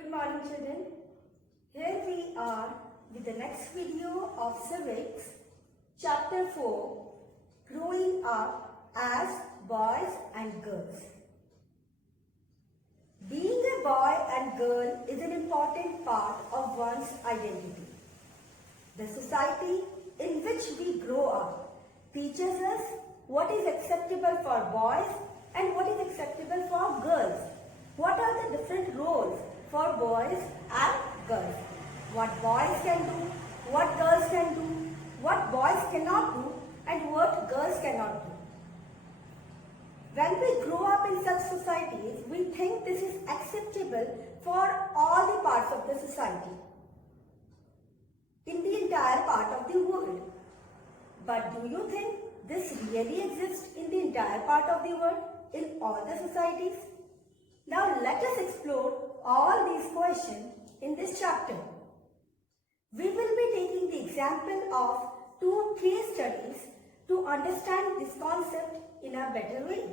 Good morning, children. Here we are with the next video of Civics, Chapter 4, Growing Up as Boys and Girls. Being a boy and girl is an important part of one's identity. The society in which we grow up teaches us what is acceptable for boys and what is acceptable for girls. What are the different roles for boys and girls? What boys can do, what girls can do, what boys cannot do, and what girls cannot do. When we grow up in such societies, we think this is acceptable for all the parts of the society, in the entire part of the world. But do you think this really exists in the entire part of the world, in all the societies? Now let us explore all these questions in this chapter. We will be taking the example of 2 case studies to understand this concept in a better way.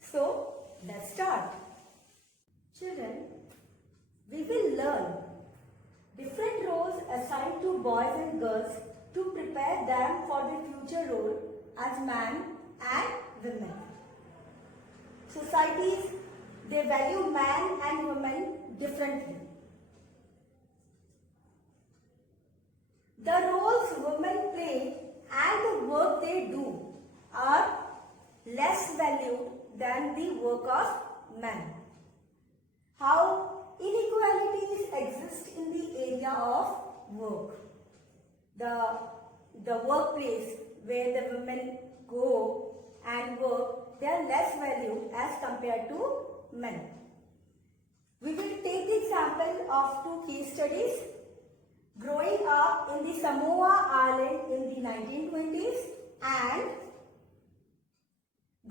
So let's start. Children, we will learn different roles assigned to boys and girls to prepare them for the future role as man and women. Societies, they value man and woman differently. The roles women play and the work they do are less valued than the work of men. How inequalities exist in the area of work. The workplace where the women go and work, they are less valued as compared to men. We will take the example of 2 case studies. Growing up in the Samoa Island in the 1920s and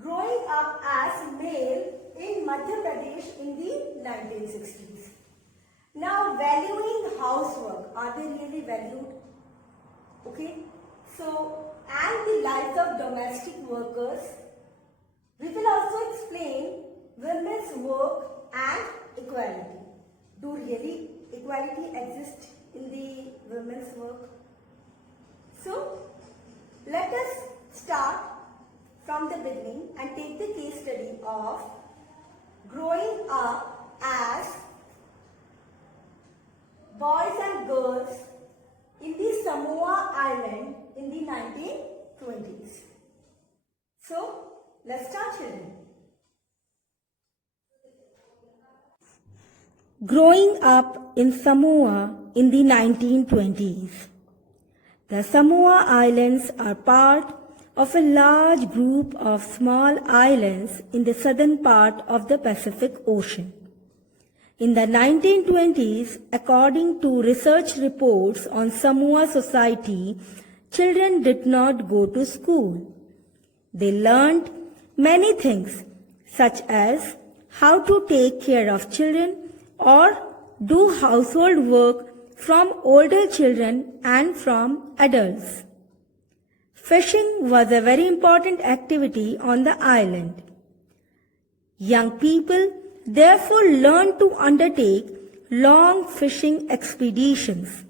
growing up as male in Madhya Pradesh in the 1960s. Now, valuing housework, are they really valued? Okay, so, and the lives of domestic workers. We will also explain women's work and equality. Do really equality exist in the women's work? So, let us start from the beginning and take the case study of growing up as boys and girls in the Samoa Island in the 1920s. So, let's start, children. Growing up in Samoa in the 1920s. The Samoa Islands are part of a large group of small islands in the southern part of the Pacific Ocean. In the 1920s, according to research reports on Samoa society, children did not go to school. They learned many things, such as how to take care of children or do household work from older children and from adults. Fishing was a very important activity on the island. Young people therefore learned to undertake long fishing expeditions.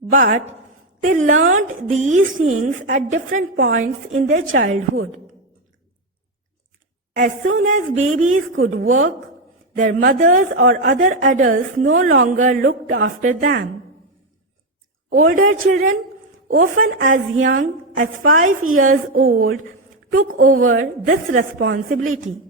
But they learned these things at different points in their childhood. As soon as babies could walk, their mothers or other adults no longer looked after them. Older children, often as young as 5 years old, took over this responsibility.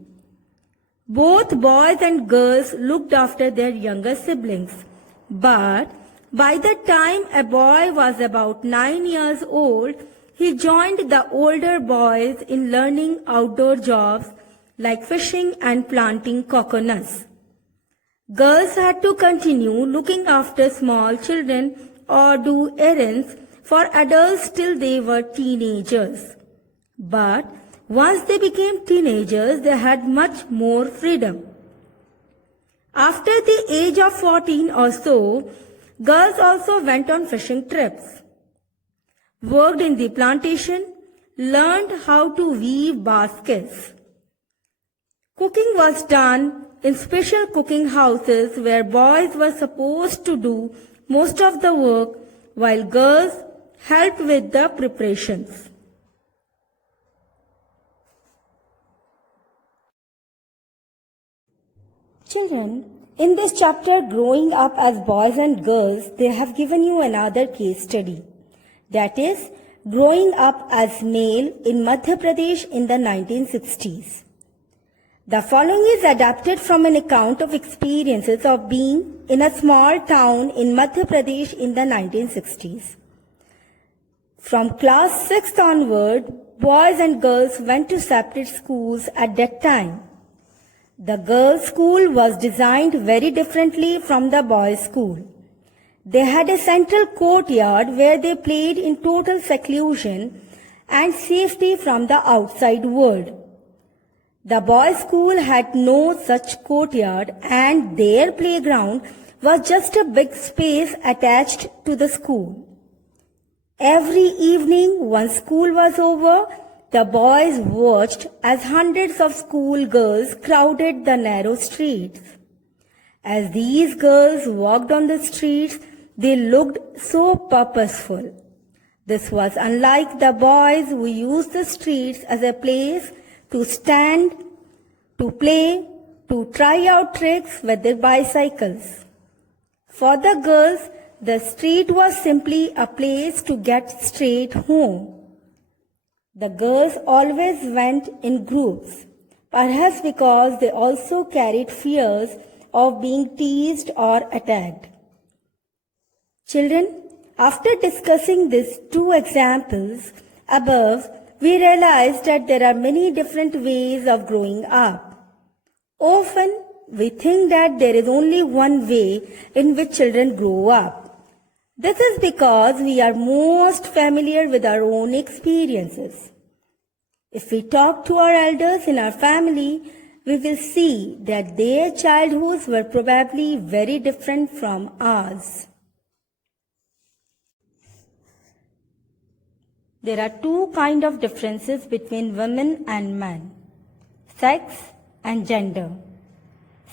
Both boys and girls looked after their younger siblings, but by the time a boy was about 9 years old, he joined the older boys in learning outdoor jobs like fishing and planting coconuts. Girls had to continue looking after small children or do errands for adults till they were teenagers. But once they became teenagers, they had much more freedom. After the age of 14 or so, girls also went on fishing trips, worked in the plantation, learned how to weave baskets. Cooking was done in special cooking houses where boys were supposed to do most of the work while girls helped with the preparations. Children, in this chapter, Growing Up as Boys and Girls, they have given you another case study. That is, growing up as male in Madhya Pradesh in the 1960s. The following is adapted from an account of experiences of being in a small town in Madhya Pradesh in the 1960s. From class 6th onward, boys and girls went to separate schools at that time. The girls' school was designed very differently from the boys' school. They had a central courtyard where they played in total seclusion and safety from the outside world. The boys' school had no such courtyard and their playground was just a big space attached to the school. Every evening, once school was over, the boys watched as hundreds of schoolgirls crowded the narrow streets. As these girls walked on the streets, they looked so purposeful. This was unlike the boys who used the streets as a place to stand, to play, to try out tricks with their bicycles. For the girls, the street was simply a place to get straight home. The girls always went in groups, perhaps because they also carried fears of being teased or attacked. Children, after discussing these two examples above, we realized that there are many different ways of growing up. Often, we think that there is only one way in which children grow up. This is because we are most familiar with our own experiences. If we talk to our elders in our family, we will see that their childhoods were probably very different from ours. There are two kinds of differences between women and men: sex and gender.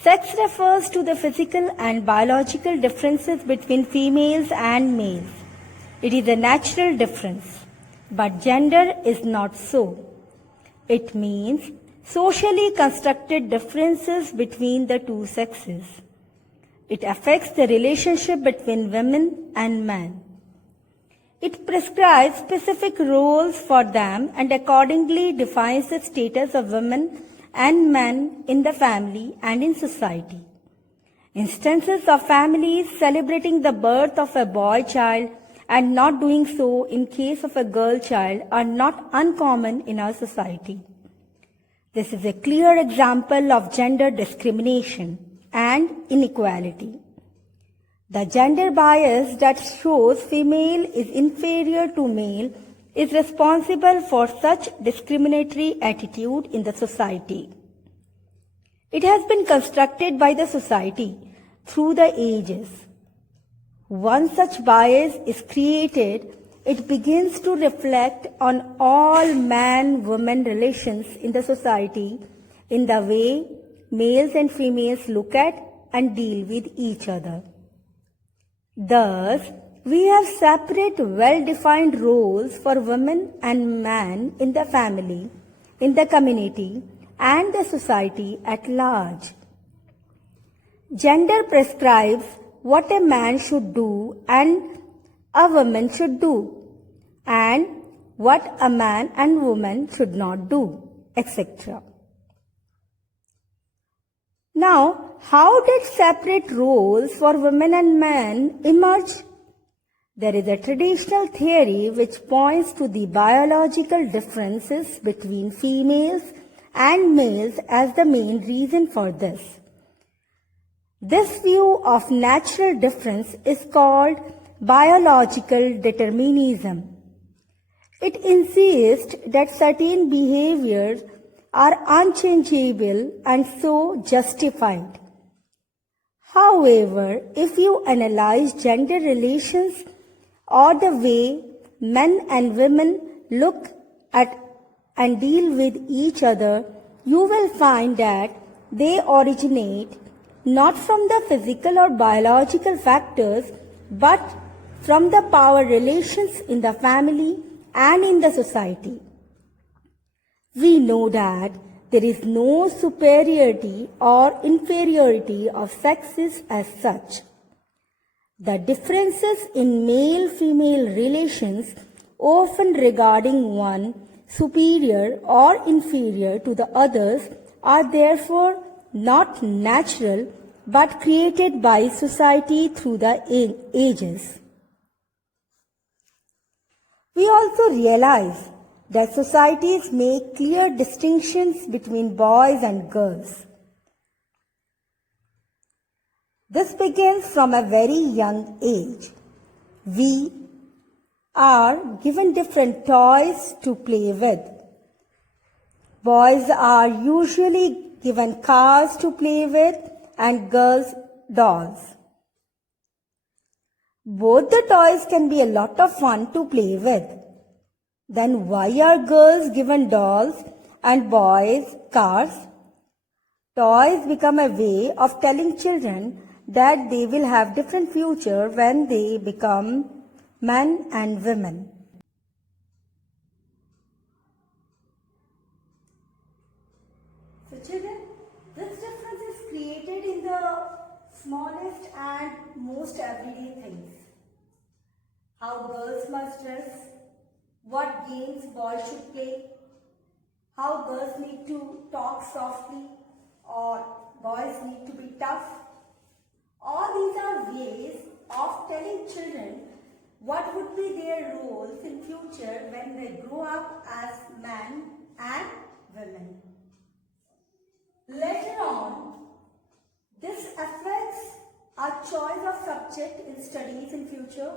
Sex refers to the physical and biological differences between females and males. It is a natural difference, but gender is not so. It means socially constructed differences between the two sexes. It affects the relationship between women and men. It prescribes specific roles for them and accordingly defines the status of women and men in the family and in society. Instances of families celebrating the birth of a boy child and not doing so in case of a girl child are not uncommon in our society. This is a clear example of gender discrimination and inequality. The gender bias that shows female is inferior to male is responsible for such discriminatory attitude in the society. It has been constructed by the society through the ages. Once such bias is created, it begins to reflect on all man-woman relations in the society in the way males and females look at and deal with each other. Thus, we have separate, well-defined roles for women and men in the family, in the community, and the society at large. Gender prescribes what a man should do and a woman should do, and what a man and woman should not do, etc. Now, how did separate roles for women and men emerge? There is a traditional theory which points to the biological differences between females and males as the main reason for this. This view of natural difference is called biological determinism. It insists that certain behaviors are unchangeable and so justified. However, if you analyze gender relations or the way men and women look at and deal with each other, you will find that they originate not from the physical or biological factors, but from the power relations in the family and in the society. We know that there is no superiority or inferiority of sexes as such. The differences in male-female relations, often regarding one superior or inferior to the others, are therefore not natural but created by society through the ages. We also realize that societies make clear distinctions between boys and girls. This begins from a very young age. We are given different toys to play with. Boys are usually given cars to play with and girls dolls. Both the toys can be a lot of fun to play with. Then why are girls given dolls and boys cars? Toys become a way of telling children that they will have different future when they become men and women. So children, this difference is created in the smallest and most everyday things. How girls must dress, what games boys should play, how girls need to talk softly or boys need to be tough. All these are ways of telling children what would be their roles in future when they grow up as men and women. Later on, this affects our choice of subject in studies in future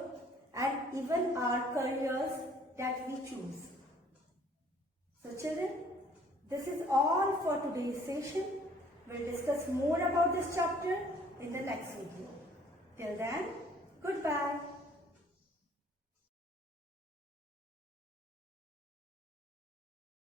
and even our careers that we choose. So children, this is all for today's session. We'll discuss more about this chapter in the next video. Till then, goodbye.